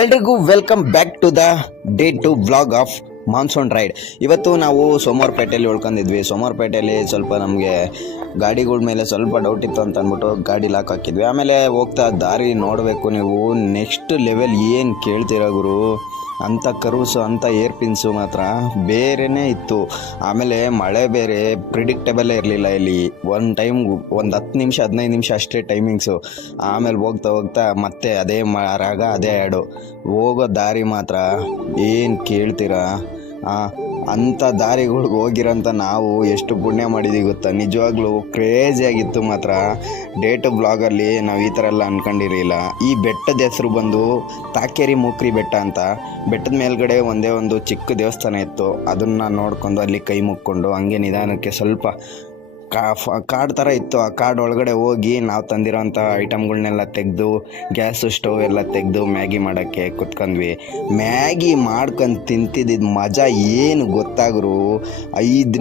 ಎಲ್ರಿಗೂ welcome back to the day two vlog of monsoon ride. ಇವತ್ತು ನಾವು ಸೋಮವಾರಪೇಟೆಯಲ್ಲಿ ಉಳ್ಕೊಂಡಿದ್ವಿ. ಸೋಮವಾರಪೇಟೆಯಲ್ಲಿ ಸ್ವಲ್ಪ ನಮಗೆ ಗಾಡಿಗಳ ಮೇಲೆ ಸ್ವಲ್ಪ ಡೌಟ್ ಇತ್ತು ಅಂತ ಅಂದ್ಬಿಟ್ಟು ಗಾಡಿ ಲಾಕ್ ಹಾಕಿದ್ವಿ. ಆಮೇಲೆ ಹೋಗ್ತಾ ದಾರಿ ನೋಡಬೇಕು ನೀವು, ನೆಕ್ಸ್ಟ್ ಲೆವೆಲ್ ಏನು ಕೇಳ್ತೀರ ಗುರು, ಅಂಥ ಕರ್ವ್ಸು ಅಂಥ ಏರ್ ಪಿನ್ಸು ಮಾತ್ರ ಬೇರೆಯೇ ಇತ್ತು. ಆಮೇಲೆ ಮಳೆ ಬೇರೆ ಪ್ರಿಡಿಕ್ಟಬಲ್ಲೇ ಇರಲಿಲ್ಲ. ಇಲ್ಲಿ ಒಂದು ಟೈಮ್ ಒಂದು 10 ನಿಮಿಷ 15 ನಿಮಿಷ ಅಷ್ಟೇ ಟೈಮಿಂಗ್ಸು. ಆಮೇಲೆ ಹೋಗ್ತಾ ಹೋಗ್ತಾ ಮತ್ತೆ ಅದೇ ರಾಗ ಅದೇ ಹಾಡು. ಹೋಗೋ ದಾರಿ ಮಾತ್ರ ಏನು ಕೇಳ್ತೀರಾ, ಅಂಥ ದಾರಿಗಳಿಗೆ ಹೋಗಿರೋಂಥ ನಾವು ಎಷ್ಟು ಪುಣ್ಯ ಮಾಡಿದ್ದೀವಿ ಗೊತ್ತಾ. ನಿಜವಾಗ್ಲೂ ಕ್ರೇಜಿಯಾಗಿತ್ತು ಮಾತ್ರ. ಡೇಟ್ ಬ್ಲಾಗಲ್ಲಿ ನಾವು ಈ ಥರ ಎಲ್ಲ ಅಂದ್ಕೊಂಡಿರಲಿಲ್ಲ. ಈ ಬೆಟ್ಟದ ಹೆಸರು ಬಂದು ತಾಕೇರಿ ಮೂಕ್ರಿ ಬೆಟ್ಟ ಅಂತ. ಬೆಟ್ಟದ ಮೇಲ್ಗಡೆ ಒಂದೇ ಒಂದು ಚಿಕ್ಕ ದೇವಸ್ಥಾನ ಇತ್ತು. ಅದನ್ನು ನೋಡ್ಕೊಂಡು ಅಲ್ಲಿ ಕೈ ಮುಕ್ಕೊಂಡು ಹಂಗೆ ನಿಧಾನಕ್ಕೆ ಸ್ವಲ್ಪ ಕಾಡು ಥರ ಇತ್ತು. ಆ ಕಾಡು ಒಳಗಡೆ ಹೋಗಿ ನಾವು ತಂದಿರೋಂಥ ಐಟಮ್ಗಳನ್ನೆಲ್ಲ ತೆಗೆದು, ಗ್ಯಾಸು ಸ್ಟವ್ ಎಲ್ಲ ತೆಗೆದು ಮ್ಯಾಗಿ ಮಾಡೋಕ್ಕೆ ಕುತ್ಕೊಂಡ್ವಿ. ಮ್ಯಾಗಿ ಮಾಡ್ಕೊಂಡು ತಿಂತಿದ್ದಿದ್ದು ಮಜಾ ಏನು ಗೊತ್ತಾಗ್ರು. 5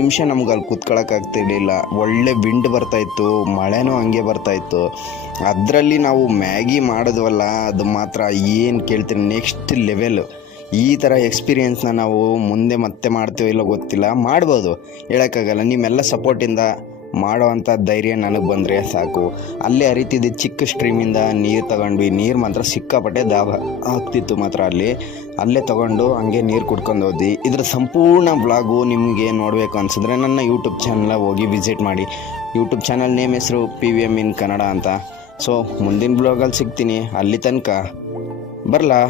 ನಿಮಿಷ ನಮ್ಗೆ ಅಲ್ಲಿ ಕುತ್ಕೊಳ್ಳೋಕ್ಕಾಗ್ತಿರ್ಲಿಲ್ಲ. ಒಳ್ಳೆ ವಿಂಡ್ ಬರ್ತಾಯಿತ್ತು, ಮಳೆನೂ ಹಂಗೆ ಬರ್ತಾಯಿತ್ತು. ಅದರಲ್ಲಿ ನಾವು ಮ್ಯಾಗಿ ಮಾಡಿದ್ವಲ್ಲ, ಅದು ಮಾತ್ರ ಏನು ಕೇಳ್ತೀನಿ, ನೆಕ್ಸ್ಟ್ ಲೆವೆಲ್. ಈ ಥರ ಎಕ್ಸ್ಪೀರಿಯೆನ್ಸ್ನ ನಾವು ಮುಂದೆ ಮತ್ತೆ ಮಾಡ್ತೀವೋ ಇಲ್ಲೋ ಗೊತ್ತಿಲ್ಲ, ಮಾಡ್ಬೋದು, ಹೇಳೋಕ್ಕಾಗಲ್ಲ. ನಿಮ್ಮೆಲ್ಲ ಸಪೋರ್ಟಿಂದ ಮಾಡೋವಂಥ ಧೈರ್ಯ ನನಗೆ ಬಂದರೆ ಸಾಕು. ಅಲ್ಲೇ ಹರಿತಿದ್ದ ಚಿಕ್ಕ ಸ್ಟ್ರೀಮಿಂದ ನೀರು ತಗೊಂಡ್ವಿ. ನೀರು ಮಾತ್ರ ಸಿಕ್ಕಾಪಟ್ಟೆ ದಾಹ ಆಗ್ತಿತ್ತು ಮಾತ್ರ. ಅಲ್ಲೇ ತೊಗೊಂಡು ಹಂಗೆ ನೀರು ಕುಡ್ಕೊಂಡು ಹೋದ್ವಿ. ಇದರ ಸಂಪೂರ್ಣ ವ್ಲಾಗು ನಿಮಗೆ ನೋಡಬೇಕು ಅನಿಸಿದ್ರೆ ನನ್ನ ಯೂಟ್ಯೂಬ್ ಚಾನಲ್ ಹೋಗಿ ವಿಸಿಟ್ ಮಾಡಿ. ಯೂಟ್ಯೂಬ್ ಚಾನಲ್ ನೇಮ್ ಹೆಸರು PVM ಇನ್ ಕನ್ನಡ ಅಂತ. ಸೊ ಮುಂದಿನ ಬ್ಲಾಗಲ್ಲಿ ಸಿಗ್ತೀನಿ. ಅಲ್ಲಿ ತನಕ ಬರಲಾ.